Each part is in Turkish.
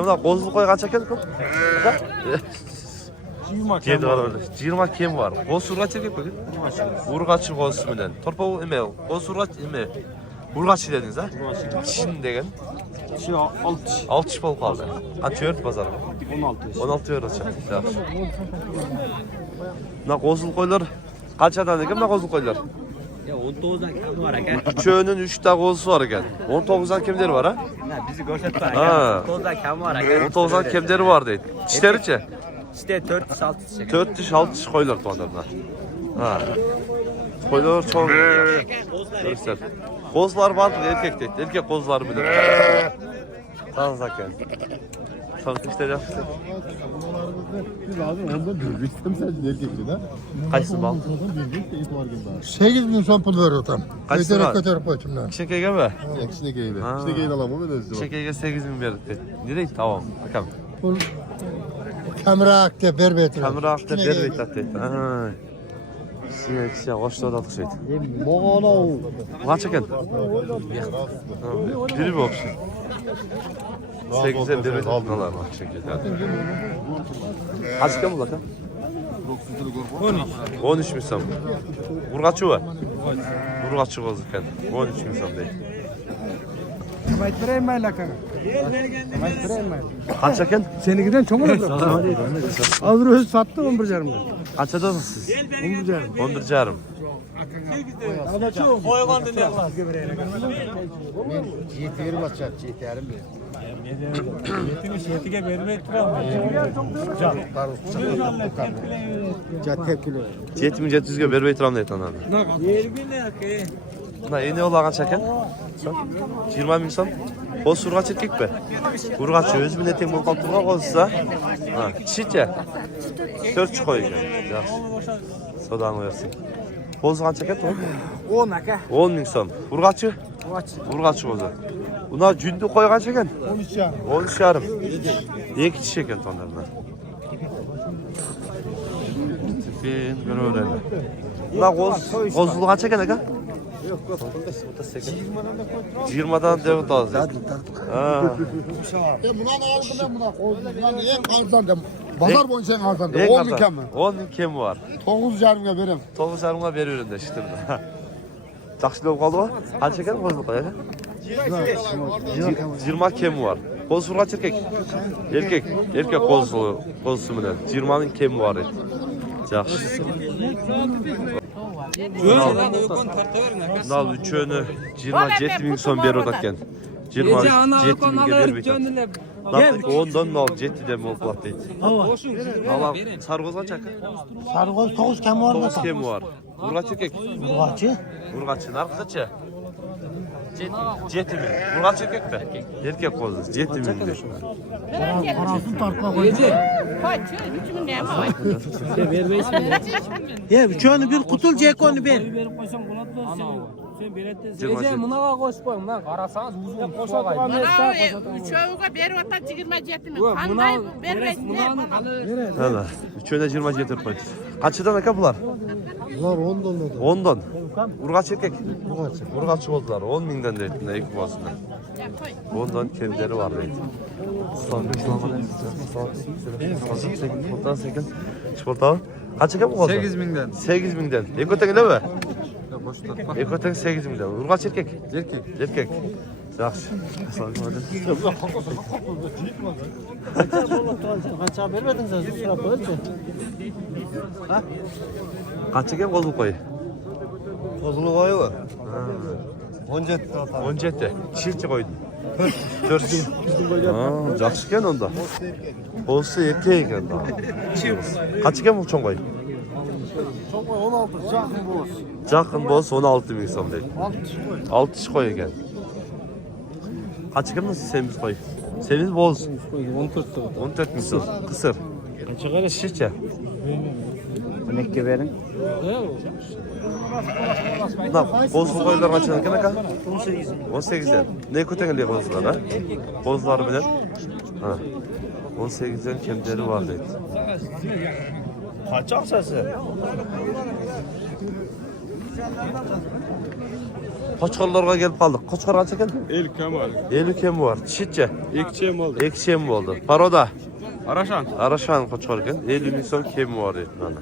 Buna kozlu koy kaç ekan? 20 kem var. Koz urgaç ekek bugün. Urgaçı koz bilen. Torpa eme, koz urgaç eme. Urgaçı dediniz ha? Çin degen. Şu 6 bol kaldı. Kaç euro pazarı? 16 euro çak. Buna kozlu koylar kaçadan ekan? Buna kozlu koylar. Ya 19'dan kim var aga? Üçünün 3'te kozusu var ekan. 19'dan kimleri var ha? Bizi görsetme Ha. aga. 19'dan kim var aga? 19'dan kimleri var deydi. İşleriçe? İşte 4-6 çek. 4 diş 6 diş koylar tuanlarına. Ha. Koylar çok göster. Kozlar vardı erkek deydi. Erkek kozları bilir. Sağ zaten. Sağ işte yaptı. Biz abi ondan bir istem sadece erkekti de. Kaçsın bal? 8 bin son pul veriyor tam. Kaçsın var? Götürüp koçumdan. Çekege mi? İkisine geyle. Ha. İkisine geyle alamam ben özlüyorum. Çekege 8.000 verdi. Nereye? Tamam. Bakalım. Pul kamera akte berbeti. Kamera akta bir beklet dedi. Ha. Şey, hoş da atış et. Moğolo. Kaç eken? Biri bu opsiyon. 8'e 1 beklet aldılar bak şekilde. Kaç eken bu lan? 13 misam. Urgaçı var. Urgaçı bozurken 13 misam değil. Kaç eken? Seninkinden çok mu? Az önce sattı 11.5'ım. Kaç adamsınız siz? 11.5'ım. 11 GT'leri basacak. GT'lerim bir. Jetimi jetizge berbe itiram deydi ana. Na yeni olagan çeken? 20 ming so'm. Qo'z urg'ach erkak be. Urg'ach o'zi bilan teng bo'lib qolib turgan qozsa. Ha, kishicha. 4 chiqoy ekan. Yaxshi. Sodani bersin. Qo'z qancha ekan to'g'ri? 10 aka. 10 ming so'm. Urg'achi? Urg'achi qo'zi. Una jundi qo'y qancha ekan? 13,5. 2 kishi ekan tonlardan. Tepin ko'raveradi. Una qo'zul qancha ekan aka? 20'dan devlet az. Buna ne aldım ben buna? Yani en arzan dem. Pazar boyunca en arzan dem. 10 bin kem mi? 10 bin kem var. 9,5'a vereyim. 9,5'a veriyorum da şıtırdı. Жақсы болып қалды ма? Қанша екен қозылық аяғы? 20 кемі бар. Қозы ұрғач еркек? Еркек қозысы менен. 20'ның кемі бар еді. Жақсы. Мынау үшеуіні 27 мың сом беріп отыр екен. 27 мыңға беріп жатыр. 10'dan al 7'den болып қалады дейді. Ал сарғоз қанша? Sarıgöz 9 kem var mı? 9 kemi var. Urgaç erkek. Urgaçı. Urgaç'ın arkadaşı. 7 mi? Urgaç erkek mi? Erkek kozu. 7 mi? Parasını tartma koyacak. Ya üçünü bir kutulacak onu ben. Gece mınağa koş koy, mınağa karasanız uzun koşa üçöğüge beri otan 27 mi? Kanday bu vermesin ne? Hala. Üçüne 27 koy. Kaçıdan aka bunlar? Bunlar 10'dan oldu. 10'dan. Urgaç erkek. Urgaç oldular. 10 minden de ettiler ilk boğazından. 10'dan kemileri var deydi. Ondan 8. Sportağı. Kaç aka bu kozu? 8 minden. 8 minden. Ekoten ile mi? Ekoten 8 minden. Urgaç erkek. Erkek. Yaxşı. Kaça vermedin sen? Sıra koyacak. Kaç aka kozu koy? Kozulu koyu var. 17. Çiftçi koydun. 4. Жақсы екен онда. Осы еркек екен да. Kaç екен бұл чоң қой? Çok koy 16. Жақын boz. Жақын болса 16 мың сом дейді. 6 қой екен. Kaç екен бұл семіз қой? Семіз боз. 14 мың сом. Қысыр. Шишече. Mekke verin. Mına bozul koyular kaçan eкен aka? 18'den. Ne kötengeli bozullar ha? Bozulları bilen. Ha. 18'den kemleri var dedi. Kaç akçası? Qo'chqorlarga kelib qoldik. Qo'chqor qancha ekan? 50 kam var. 50 kim bor. Chicha. 2 çem oldu. 2 kim bo'ldi. Paroda. Araşan. Arashan qo'chqor ekan. 50 ming so'm kim bor edi mana.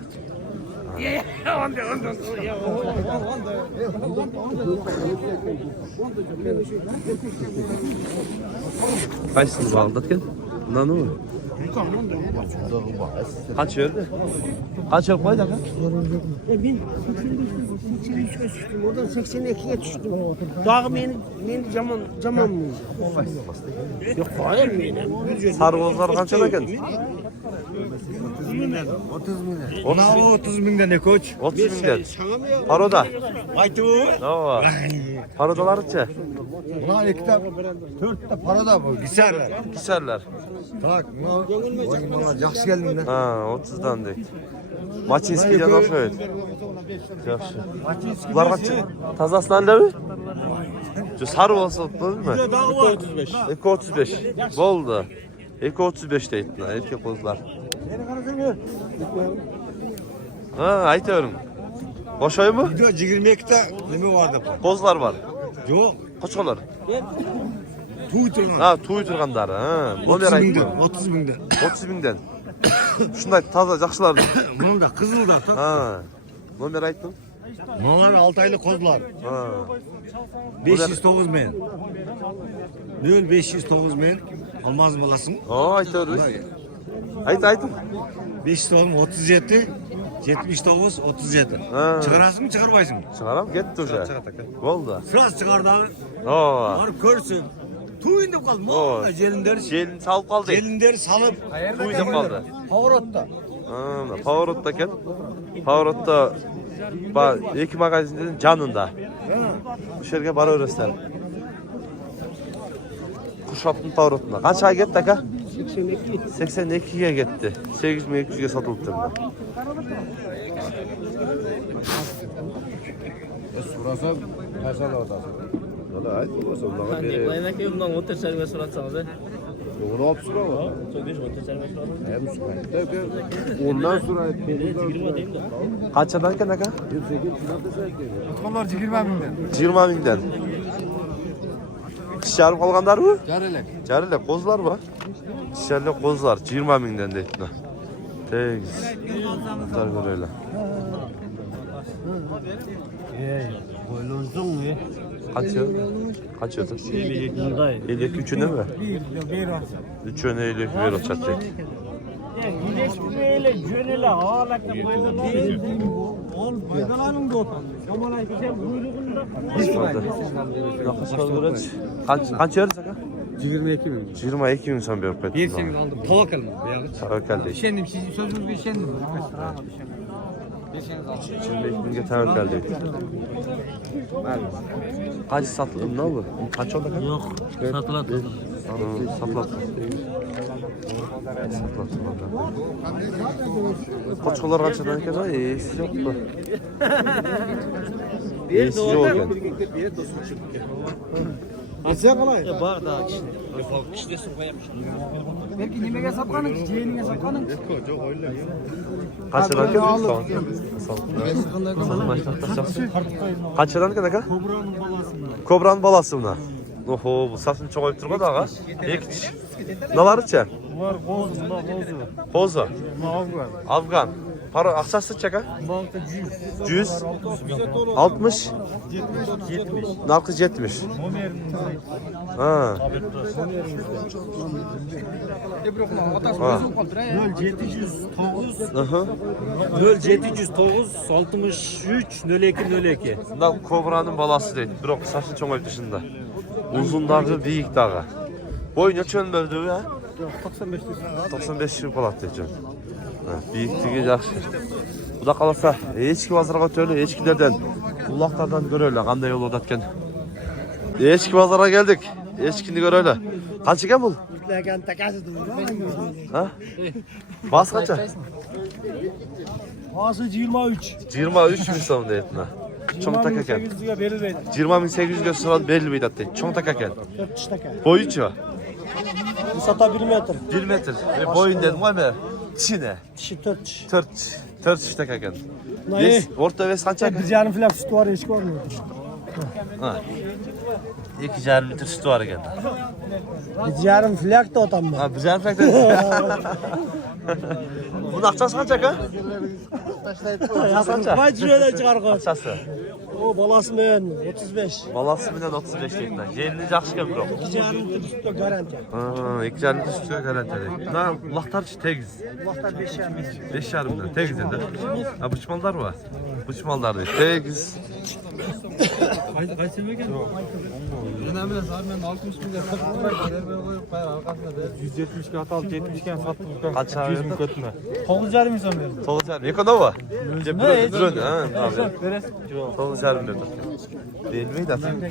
Qaysini bağlatgan? Nanu. Qancha yerdi? Qancha qo'ydi aka? Oradan 82'ye düştüm. Dağı beni camam mı? Yok hayır mı? Sarıg'ozlar qancha ekan? 30 mingden ne koç? 30 mingdan. Paroda. Aytu. Nova. Parodalarcha? Ulan ikide 4'te para da bu. Güzel. Kisarlar. Tak. Bana yaxşı geldin lan. Ha, 30'dan deydi. Machinski'den o'xshaydi. Yaxshi. Ular qancha? Tazasidanmi? Sarı olsa bo'ldimi? 235. 235. Bo'ldi. 235 deydilar erkak qo'zlar. Ha, aytaverim. Boshaymi? Diyor 22'de nemi vardı? Qo'zlar bor. Yok. Qo'chqorlar. Tuyturgan. Ha, to'y turgandari. Ha, nomer aytdim. 30 mingden. 30 mingdan. Shunday toza yaxshilar. Bunun da kızıl da. Ha. Nomer aytdim. Bunlar 6 aylık kozlar. Ha. 509 men. 0509 men. Almaz mı olasın? Ha, aytaverim. Aytdim. 509 37 79 37. Ha. Çıkarasın mı çıkarmaysın mı? Chiqaram, ketdi o'sha. Bo'ldi. Sırası çıkardı abi. Ha. Var körsün. Tuyunda kalma. Oo. Jelinderi. Jelini salib qoldi. Jelinderi salıp. To'yda qoldi. Avrotta. Ha, Pavrotda ekan. Pavrotda bor iki magazinning janында. O'sha yerga boraverasizlar. Qurshobning Pavrotida. Qanchaga ketdi aka? 82 ga ketdi. 8200 ga sotilibdi. Surasa kasal orada. Valla ayt bo'lsa ularga berib. Qo'ying aka, bundan o'tirishga so'ratsangiz. Onu hop sura var. Hem sura. Ondan sonra 20 deyim de. Qanchadan ekan aka? Onlar 20 mingden. 20 mingdan. Tisharib qolganlarmi? Jarelek. Jarlar qo'zlar bor. Tisharlar qo'zlar 20 mingdan deydilar. Tez. Targ'oylar. Koyulunsun mu? Qancha? Qancha edi? 52 uchun nima? 3'üne 52 ver o çatacak. Güneşmeyle cönele ağlakta faydalanın da otan. Yamalay güzel buyruğunda. Kaç veririz aka? 22 bin. 22 bin son bir öpet. Bir senin aldım. Tavakal mı? Tavakal değil. Şendim sizin sözünüzü şendim. 22 binge tavakal değil. Kaç satıldı ne oldu? Kaç oldu aka? Yok, satıladı. Satıldı. Qo'chqorlar qanchadan ekan? Esi yo'qmi? Esi yo'q ekan. Asiye kalay. Bak daha kişi. Kişi de koymuş. Belki nimeye sapkanın ki, ciğerine sapkanın ki. Qanchadan ekan? Qanchadan ekan aka? Kobra'nın balası buna. Oho, bu safını çoğayıp durmadı ağa. Ekiç. Nalarıça? Var boz, Pozo. Afgan. Para akçası çaka? 100. 60. 70. Narkız 70. Ha. Ha. 0709 63 02 02. Bundan Kobra'nın balası değil. Bırak saçın çoğayıp dışında. Uzun dağı, büyük dağı. Boyu ne çön böldü ya? 95 yıl falan diyeceğim. Büyüklüğü yaxşı. Bu da kalırsa eski bazara töyle eskilerden, ulaklardan göröyle qanday yol odatken. Eski bazara geldik. Eskini göröyle. Kaç ekan bu? Ha? Bas kaça? Ağası 23. 23 bin so'm deydi. Çoğ tak ekan. 20.800 so'rab berilmaydi deydi. Çoğ tak ekan. 4 taka. Boyuçu? Sata 1 metr. 1 metr. Boyun dedim ama çine. Dişi 4. 4 tak ekan. Ne? Orta ve sançak. Bir canım falan sütü var, eşki var mı? Ha. 2,5 litre sütü var ekan. Yarım flak da otam ben. Ha, bir jarım fakt. Bunun akçası qancha aka? Qancha? Kaç liradan çıkar koy? Akçası. O balası men 35. Balası bilen 35 deydi. Jelini жақсы ekan biroq. 2,5 litre sütte garanti. Ha, 2,5 litre sütü garanti deydi. Na, ulaqtarchi tegiz. Vakta 5,5. 5,5 tegiz endi. Ha, bıçmallar var. Bıçmallar deydi. Tegiz. Qaysi ekan? Nima bilan men 60 mingga bermay qo'yib qo'yar orqasida 170 ga atalib 70 ga satib ekan. Qancha 200 ming ketma. 9,5 so'm berdim. 9,5. Ekonomi. Drone, ha, abi. Berasiz. 9,5 dedi. Belmeydi aslında.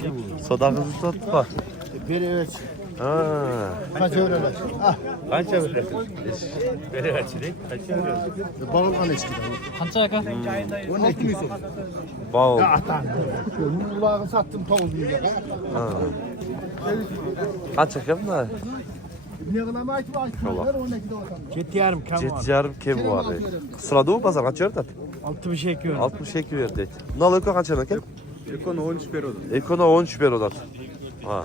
Sodağınızı tutma. Beri Ha. kaç eurolar? Ah, Qancha berasiz? Berachilik. Qancha berasiz? bağlan eski. Qancha aka? 12 ming so'm. Bau. Ulag'ini sattım 9 mingga. Ha. Qancha ekan bu? Ne qilaman aytib aytdilar 12 da otam. 7,5 kam var. 7,5 kem bor deydi. Qisradi u bozor qancha berdi? 62 euro. 62 berdi deydi. Nolko qancha ekan? Ekon 13 beradi. Ekono 13 beradi. Ha.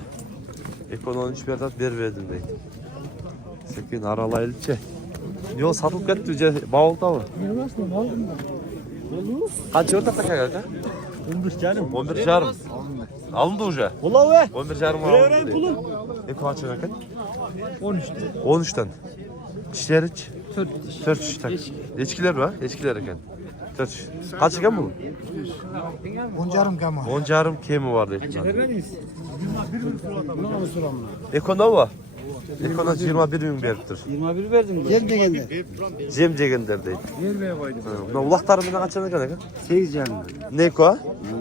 Ekono 13 beradi, berdim deydi. Sekin aralaylıçı. Yo satılıp ketdi je bağıltavı. Bilmasın aldım da. Qancha o'rta aka? 11,5. 11,5. Alındı уже. Ola ve. 11,5 Vereyim alındı. pulun. Kaç ekan? 13'te. 13'ten. Dişleriç? 4 tak. Echkiler var, echkiler ekan. 4. Kaç ekan bu? 10,5 kam var. 10,5 kemi var deydi. Buna mı soramın? Ekonova. Ekona 21 ming beriptir. 21 verdim. Gel degende. Jem jegender deydi. Vermeye koydum. Buna ulaqtari bilan qancha ekan aka? 8,5. Neko?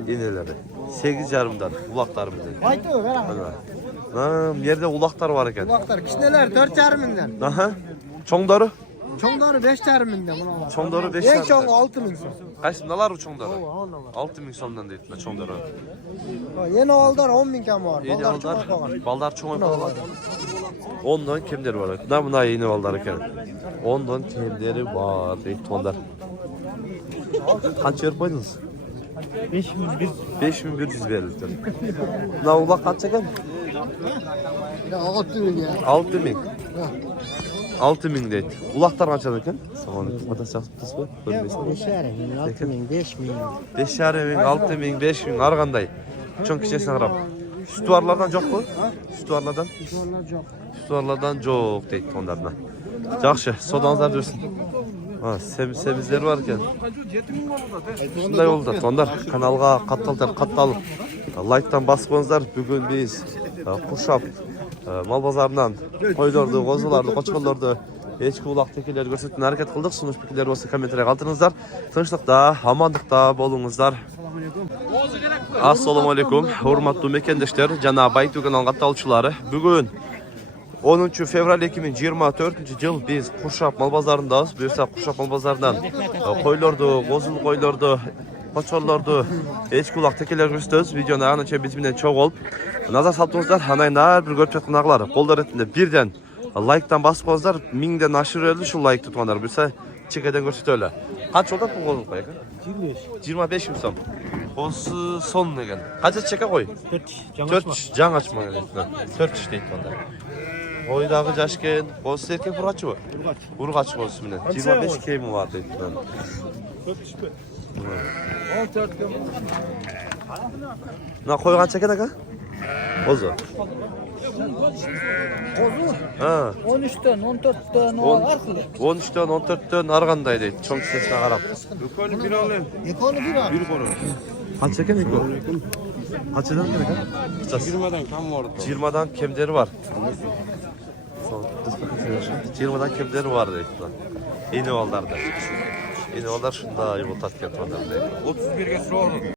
İneleri. 8,5'dan ulaqtari bilan. Aytı ver ama. Ha, bu yerde ulaqtar var ekan. Kulaklar kişneler 4,5 mingden. Aha. Çoңdары? Çoңdары 5,5 mingden buna var. Çoңdары 5 En çoğu 6 ming so'm. Qaysi nalar bu çoңdары? 6 ming so'mdan deydilar çoңdары. Yeni oğullar 10 ming kam var. Yeni Balдар aldar, çoğal koygan. baldar çoğun oldu. 10'dan kimleri var? Buna yeni baldar ekan. 10'dan kimleri var deydi tonlar. Qancha berib qo'ydingiz? 5100 berildi. Buna ulaq qancha ekan? Ya 6 ming ya. 6 ming. 6 ming deydi. Ulaqlar qancha ekan? Assalomu alaykum. Chiqibsizmi? Ko'rmaysiz. 6 ming, 5 ming. 5,5 ming, 6 ming, 5 ming har qanday. Cho'ng kichesine qarab. Sütvarlardan yo'qmi? Sütvarlardan? Sütvarlardan yo'q deydi tonlardan. Yaxshi, sodangizlar dursun. Ha, semizler var ekan. Shunday bo'ldi tonlar. Kanalga qattalib like'tan bosib qo'yingizlar. Bugun biz Qurshab mal bozoridan qo'ylarni, qo'zilarni, qo'chqonlarni echki uloq tekeler ko'rsatishga harakat qildik. Sunish fikirlar bo'lsa kommentariya qoldiringizlar. Tinchlikda, omonlikda bo'lingizlar. Assalomu alaykum. Hurmatli mekendoshlar, jana Baytu kanal qatnashchilari. Bugun 10 fevral 2024-yil biz Qurshab mal bozorindamiz. Bu yerda Qurshab mal bozoridan qo'ylarni, qo'zil qo'ylarni, qo'chqonlarni, echki uloq tekeler ko'rsatamiz. Videoni ancha biz bilan cho'g' olib nazar saltingizlar. Hanaylar bir ko'rib chiqqanlar. Qo'llar etinde birden like'tan bosib qo'yingizlar. 1000 dan oshiraylik shu like tutganlar bo'lsa, chekadan ko'rsataylar. Qancha oldi bu qo'zil qo'y aka? 25 ming so'm. Qo'zi son degan. Qancha cheka qo'y? 4 jang ochmagan. 4 deydi onda. Qo'ydagi jashken, qo'zi erkak urg'achi bu. Urg'achi qo'zi bilan 25 kemi var deydi. 14 kemi. Na qo'y qancha ekan aka? Qo'zi. Ha. 13'ten 14'ten o har xil. 13'ten 14'ten har qanday deydi. Cho'ng kichesine qarab. Ekoni bir olayım. Ekoni bir al. Bir ko'ring. Qancha ekan eko? Qanchadan ekan? 20 dan kam vardı. 20 dan kemderi var. 20 dan kemderi var deydi. Yeni oğullarda. Yeni oğullar şunda yumurta atken tonlar deydi. 31 ga so'radim.